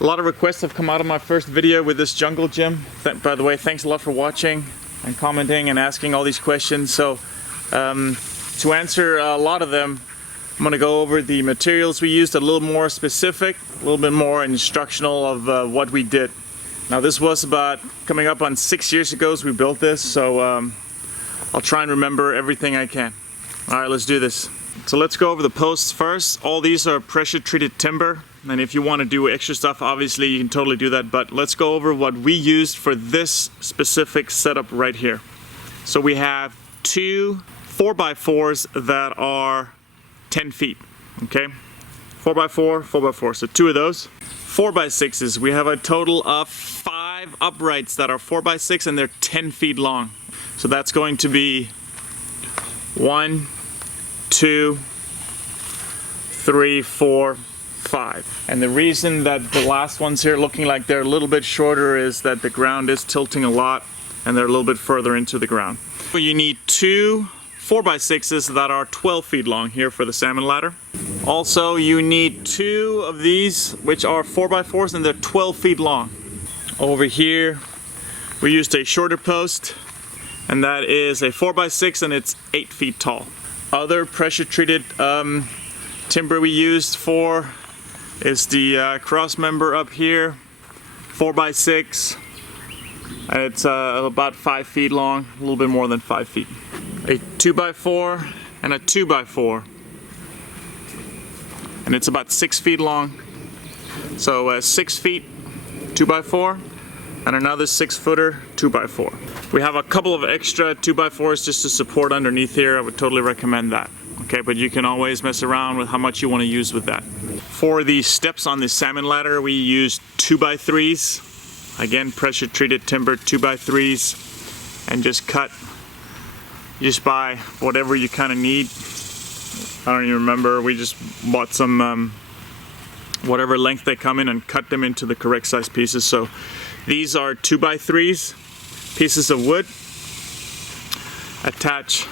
A lot of requests have come out of my first video with this jungle gym. By the way, thanks a lot for watching and commenting and asking all these questions. So to answer a lot of them, I'm going to go over the materials we used, a little more specific, a little bit more instructional of what we did. Now this was about coming up on 6 years ago as we built this, so I'll try and remember everything I can. Alright, let's do this. So let's go over the posts first. All these are pressure treated timber, and if you want to do extra stuff, obviously you can totally do that, but let's go over what we used for this specific setup right here. So we have two 4x4s that are 10 feet, okay? 4x4, 4x4, so two of those. 4x6s, we have a total of 5 uprights that are 4x6 and they're 10 feet long. So that's going to be 1, 2, 3, 4, 5. And the reason that the last ones here looking like they're a little bit shorter is that the ground is tilting a lot and they're a little bit further into the ground. So you need two 4x6s that are 12 feet long here for the salmon ladder. Also, you need two of these which are 4x4s and they're 12 feet long. Over here we used a shorter post, and that is a 4x6 and it's 8 feet tall. Other pressure treated timber we used for is the cross member up here, 4x6, and it's about 5 feet long, a little bit more than 5 feet. A 2x4 and a 2x4, and it's about 6 feet long. So 6 feet 2x4 and another 6-footer 2x4. We have a couple of extra 2x4s just to support underneath here. I would totally recommend that. Okay, but you can always mess around with how much you want to use with that. For the steps on the salmon ladder, we used 2x3s. Again, pressure treated timber 2x3s, and just cut just by whatever you kind of need. I don't even remember, we just bought some whatever length they come in and cut them into the correct size pieces. So these are 2x3s, pieces of wood, attach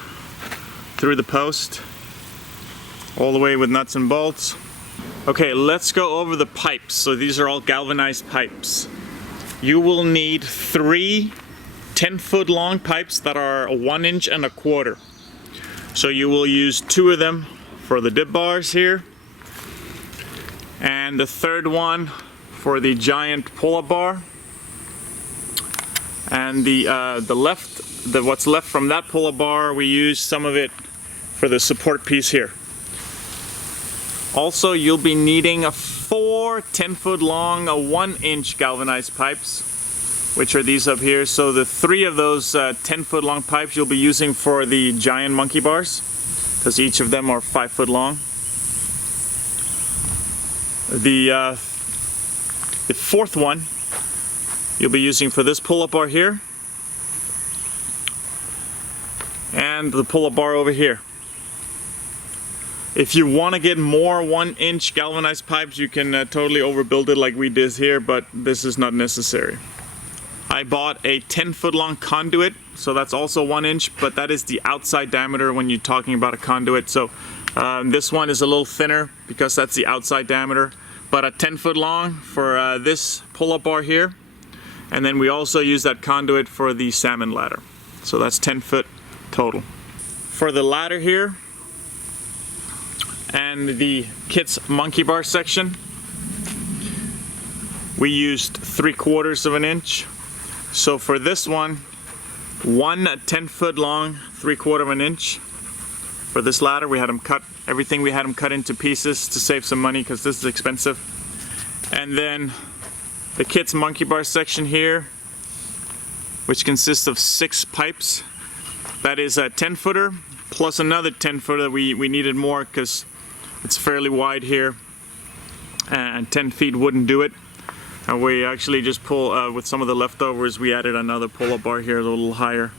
through the post all the way with nuts and bolts. Okay, let's go over the pipes. So these are all galvanized pipes. You will need 3 10-foot long pipes that are 1 1/4 inches. So you will use 2 of them for the dip bars here, and the third one for the giant pull-up bar, and what's left from that pull-up bar, we use some of it for the support piece here. Also, you'll be needing 4 10-foot long 1-inch galvanized pipes, which are these up here. So the 3 of those 10-foot long pipes you'll be using for the giant monkey bars, because each of them are 5 foot long. The fourth one you'll be using for this pull-up bar here, and the pull-up bar over here. If you want to get more 1-inch galvanized pipes, you can totally overbuild it like we did here, but this is not necessary. I bought a 10-foot long conduit, so that's also 1 inch, but that is the outside diameter when you're talking about a conduit. So this one is a little thinner because that's the outside diameter, but a 10-foot long for this pull-up bar here. And then we also use that conduit for the salmon ladder. So that's 10 foot total. For the ladder here and the kit's monkey bar section, we used 3/4 inch. So for this one, 1 10-foot long 3/4 inch. For this ladder, we had them cut everything. We had them cut into pieces to save some money because this is expensive. And then the kit's monkey bar section here, which consists of 6 pipes. That is a 10-footer plus another 10-footer. We needed more because it's fairly wide here, and 10 feet wouldn't do it. And we actually just pull with some of the leftovers, we added another pull-up bar here a little higher.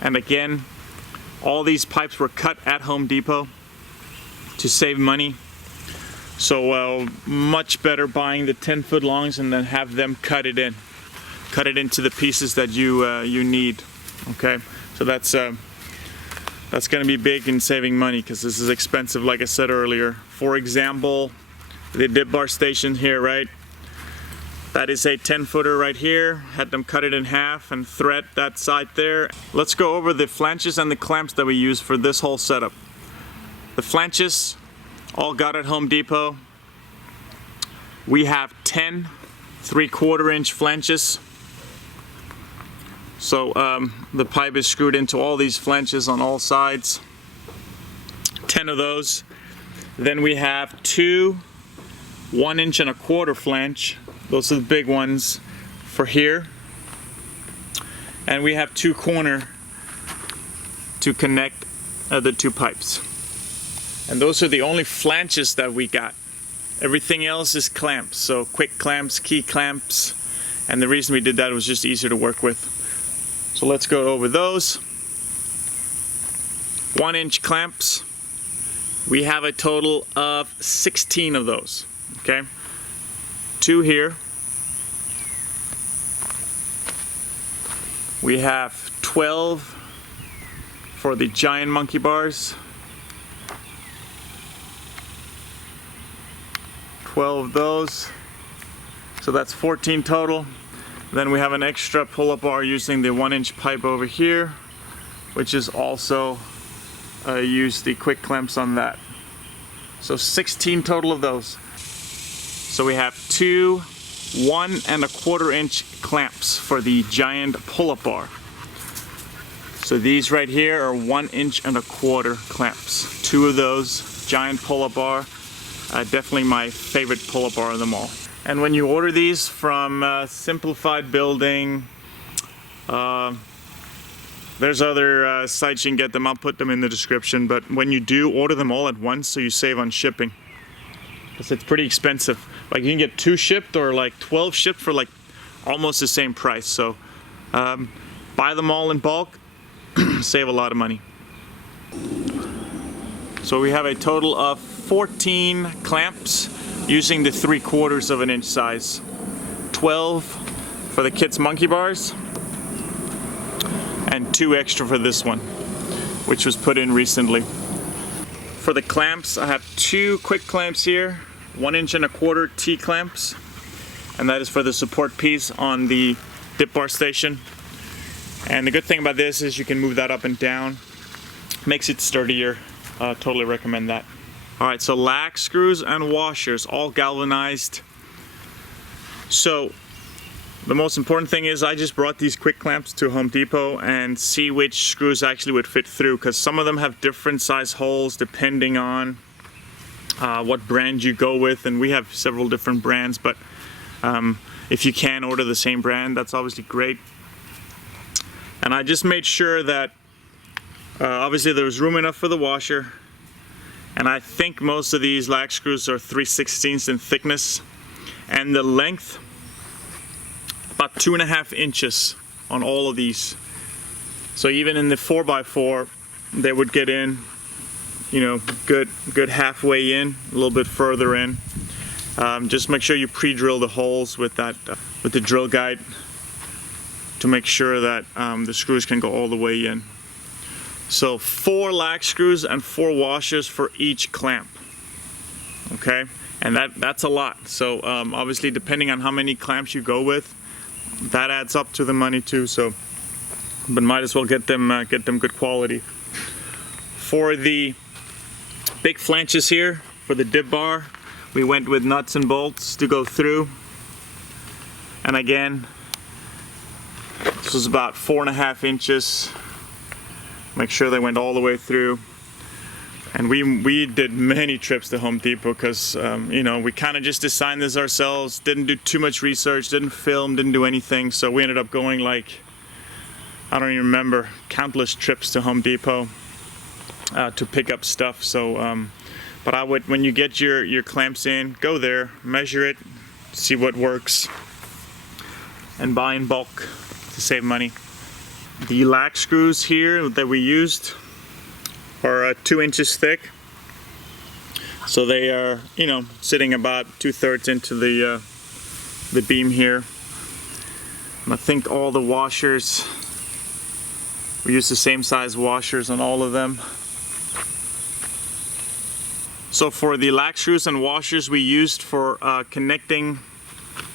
And again, all these pipes were cut at Home Depot to save money. So much better buying the 10-foot longs and then have them cut it into the pieces that you need. Okay, so that's going to be big in saving money because this is expensive, like I said earlier. For example, the dip bar station here, right? That is a 10-footer right here. Had them cut it in half and thread that side there. Let's go over the flanges and the clamps that we use for this whole setup. The flanges, all got at Home Depot. We have 10 3/4-inch flanges. So the pipe is screwed into all these flanges on all sides. 10 of those. Then we have 2 1 1/4 flange. Those are the big ones for here. And we have 2 corner to connect the 2 pipes. And those are the only flanges that we got. Everything else is clamps, so quick clamps, key clamps, and the reason we did that was just easier to work with. So let's go over those. 1-inch clamps. We have a total of 16 of those, okay? 2 here. We have 12 for the giant monkey bars. 12 of those. So that's 14 total. Then we have an extra pull-up bar using the 1-inch pipe over here, which is also use the quick clamps on that. So 16 total of those. So we have 2 1 1/4-inch clamps for the giant pull-up bar. So these right here are 1 1/4 clamps. 2 of those, giant pull-up bar. Definitely my favorite pull-up bar of them all. And when you order these from Simplified Building, there's other sites you can get them. I'll put them in the description. But when you do, order them all at once so you save on shipping. Because it's pretty expensive. Like you can get 2 shipped or like 12 shipped for like almost the same price. So buy them all in bulk, save a lot of money. So we have a total of 14 clamps using the 3/4 of an inch size. 12 for the kids' monkey bars and 2 extra for this one, which was put in recently. For the clamps, I have 2 quick clamps here, 1 1/4 T-clamps, and that is for the support piece on the dip bar station. And the good thing about this is you can move that up and down, makes it sturdier. Totally recommend that. Alright, so lag screws and washers, all galvanized. So the most important thing is I just brought these quick clamps to Home Depot and see which screws actually would fit through, because some of them have different size holes depending on what brand you go with, and we have several different brands, but if you can order the same brand, that's obviously great. And I just made sure that obviously there was room enough for the washer, and I think most of these lag screws are 3/16 in thickness, and the length about 2.5 inches on all of these. So even in the 4x4 they would get in, you know, good halfway in, a little bit further in. Just make sure you pre-drill the holes with that with the drill guide to make sure that the screws can go all the way in. So 4 lag screws and 4 washers for each clamp. Okay, and that's a lot. So obviously depending on how many clamps you go with, that adds up to the money too. So, but might as well get them good quality. For the big flanges here, for the dip bar, we went with nuts and bolts to go through. And again, this was about 4.5 inches. Make sure they went all the way through. And we did many trips to Home Depot because you know, we kind of just designed this ourselves, didn't do too much research, didn't film, didn't do anything. So we ended up going like, I don't even remember, countless trips to Home Depot to pick up stuff. So but I would, when you get your clamps in, go there, measure it, see what works, and buy in bulk to save money. The lag screws here that we used are 2 inches thick, so they are, you know, sitting about 2/3 into the beam here. And I think all the washers, we use the same size washers on all of them. So for the lag screws and washers we used for connecting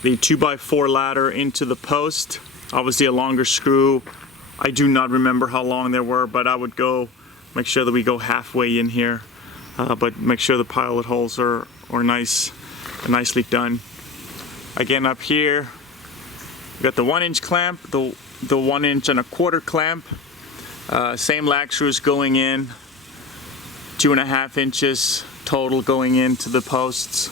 the 2x4 ladder into the post. Obviously a longer screw. I do not remember how long they were, but I would go make sure that we go halfway in here, but make sure the pilot holes are nicely done. Again, up here we got the 1-inch clamp, the 1 1/4 clamp, same lag screws going in, 2.5 inches total going into the posts.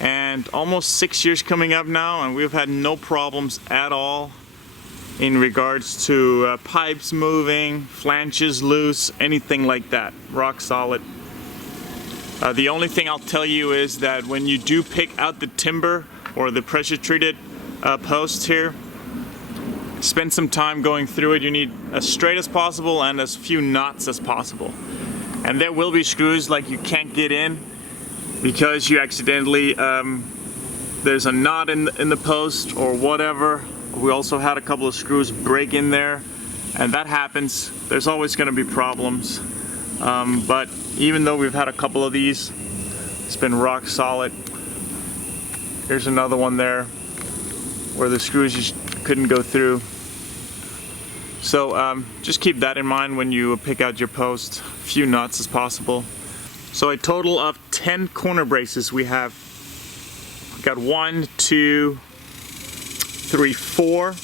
And almost 6 years coming up now, and we've had no problems at all in regards to pipes moving, flanges loose, anything like that. Rock solid. The only thing I'll tell you is that when you do pick out the timber or the pressure treated posts here, spend some time going through it. You need as straight as possible and as few knots as possible. And there will be screws like you can't get in because you accidentally, there's a knot in the post or whatever. We also had a couple of screws break in there, and that happens. There's always going to be problems. But even though we've had a couple of these, it's been rock solid. Here's another one there where the screws just couldn't go through. So just keep that in mind when you pick out your post. Few knots as possible. So a total of 10 corner braces we have. We got 1, 2, 3, 4,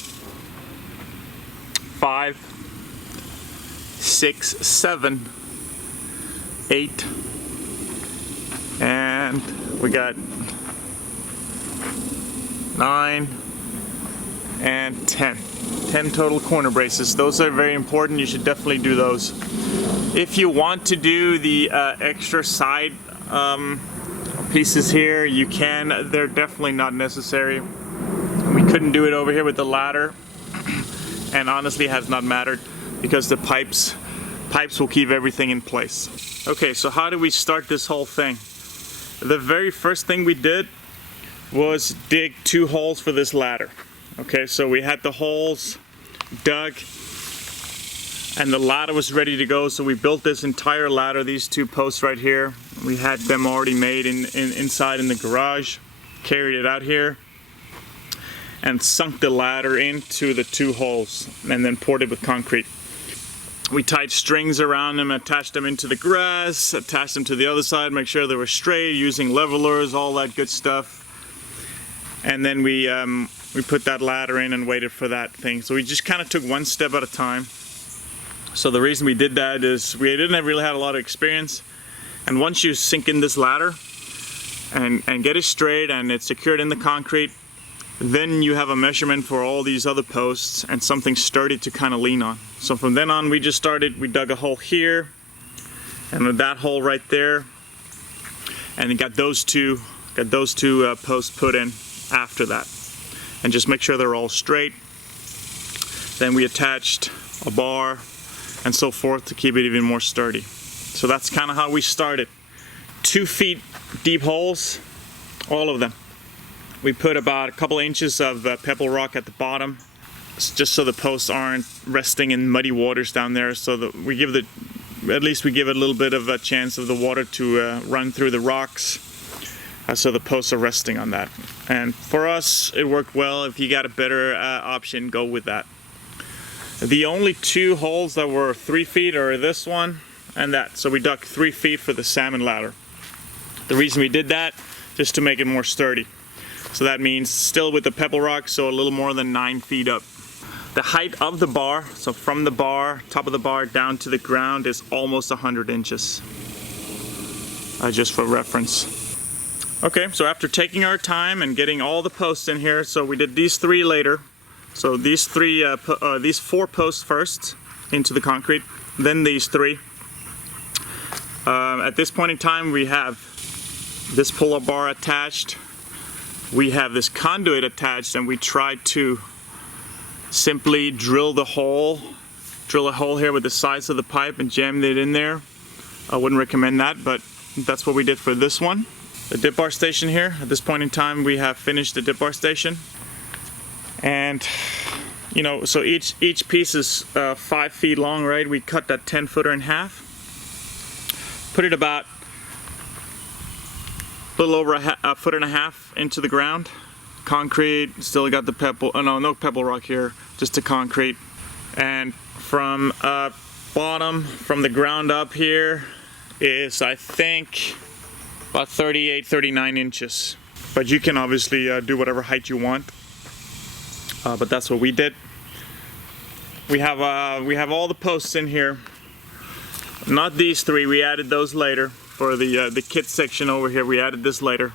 5, 6, 7, 8, and we got 9 and 10. 10 total corner braces. Those are very important. You should definitely do those. If you want to do the extra side pieces here, you can. They're definitely not necessary. We couldn't do it over here with the ladder, and honestly has not mattered because the pipes will keep everything in place. Okay, so how do we start this whole thing? The very first thing we did was dig 2 holes for this ladder. Okay, so we had the holes dug and the ladder was ready to go, so we built this entire ladder, these 2 posts right here. We had them already made inside in the garage, carried it out here, and sunk the ladder into the 2 holes and then poured it with concrete. We tied strings around them, attached them into the grass, attached them to the other side, make sure they were straight, using levelers, all that good stuff. And then we put that ladder in and waited for that thing. So we just kind of took one step at a time. So the reason we did that is we didn't really have a lot of experience. And once you sink in this ladder and get it straight and it's secured in the concrete, then you have a measurement for all these other posts and something sturdy to kind of lean on. So from then on we just started, we dug a hole here and with that hole right there, and we got those two posts put in after that. And just make sure they're all straight. Then we attached a bar and so forth to keep it even more sturdy. So that's kind of how we started. 2 feet deep holes, all of them. We put about a couple inches of pebble rock at the bottom, just so the posts aren't resting in muddy waters down there, so that we give at least we give it a little bit of a chance of the water to run through the rocks, so the posts are resting on that. And for us, it worked well. If you got a better option, go with that. The only 2 holes that were 3 feet are this one and that. So we dug 3 feet for the salmon ladder. The reason we did that, just to make it more sturdy. So that means still with the pebble rock, so a little more than 9 feet up. The height of the bar, so from the bar, top of the bar down to the ground, is almost 100 inches. Just for reference. Okay, so after taking our time and getting all the posts in here, so we did these 3 later. So these 4 posts first into the concrete, then these 3. At this point in time, we have this pull-up bar attached. We have this conduit attached, and we tried to simply drill a hole here with the size of the pipe and jam it in there. I wouldn't recommend that, but that's what we did for this one. The dip bar station here, at this point in time we have finished the dip bar station. And you know, so each piece is 5 feet long, right? We cut that 10-footer in half. Put it about a little over a 1.5 feet into the ground. concrete, still got the pebble, oh no, no pebble rock here, just the concrete. And from bottom, from the ground up here is, I think, about 38, 39 inches. But you can obviously do whatever height you want. But that's what we did. We have all the posts in here. Not these three, we added those later. For the kit section over here, we added this later.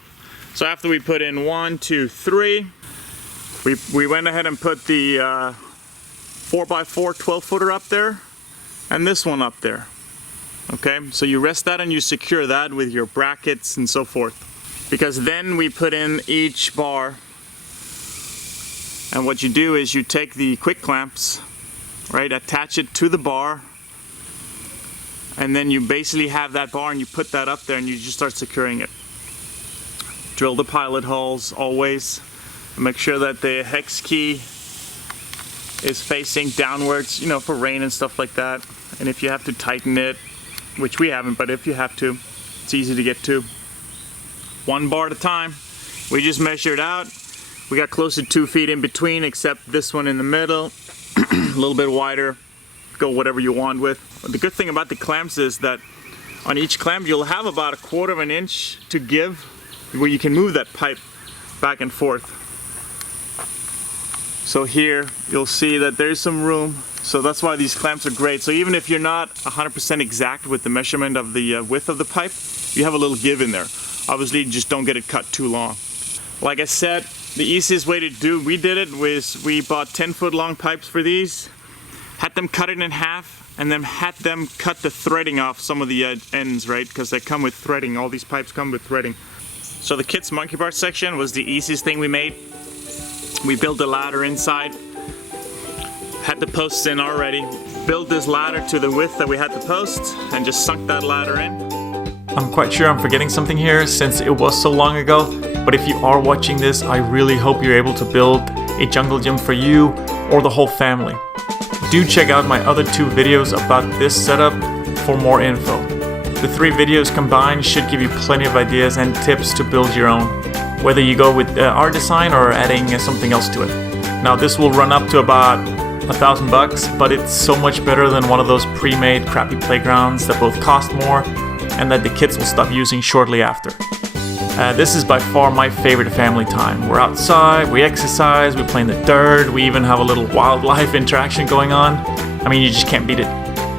So after we put in 1, 2, 3, we went ahead and put the 4x4 12-footer up there, and this one up there. Okay, so you rest that and you secure that with your brackets and so forth. Because then we put in each bar, and what you do is you take the quick clamps, right, attach it to the bar, and then you basically have that bar and you put that up there and you just start securing it. Drill the pilot holes always. Make sure that the hex key is facing downwards, you know, for rain and stuff like that. And if you have to tighten it, which we haven't, but if you have to, it's easy to get to. One bar at a time. We just measured out. We got close to 2 feet in between, except this one in the middle. A little bit wider. Go whatever you want with. The good thing about the clamps is that on each clamp you'll have about 1/4 of an inch to give, where you can move that pipe back and forth. So here you'll see that there's some room, so that's why these clamps are great. So even if you're not 100% exact with the measurement of the width of the pipe, you have a little give in there. Obviously just don't get it cut too long. Like I said, the easiest way to do, we did it, was we bought 10-foot long pipes for these, had them cut it in half, and then had them cut the threading off some of the ends, right? Because they come with threading. All these pipes come with threading. So the kit's monkey bar section was the easiest thing we made. We built a ladder inside, had the posts in already, built this ladder to the width that we had the posts, and just sunk that ladder in. I'm quite sure I'm forgetting something here since it was so long ago, but if you are watching this, I really hope you're able to build a jungle gym for you or the whole family. Do check out my other 2 videos about this setup for more info. The 3 videos combined should give you plenty of ideas and tips to build your own, whether you go with our design or adding something else to it. Now this will run up to about $1,000, but it's so much better than one of those pre-made crappy playgrounds that both cost more and that the kids will stop using shortly after. This is by far my favorite family time. We're outside, we exercise, we play in the dirt, we even have a little wildlife interaction going on. I mean, you just can't beat it.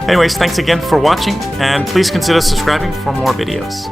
Anyways, thanks again for watching, and please consider subscribing for more videos.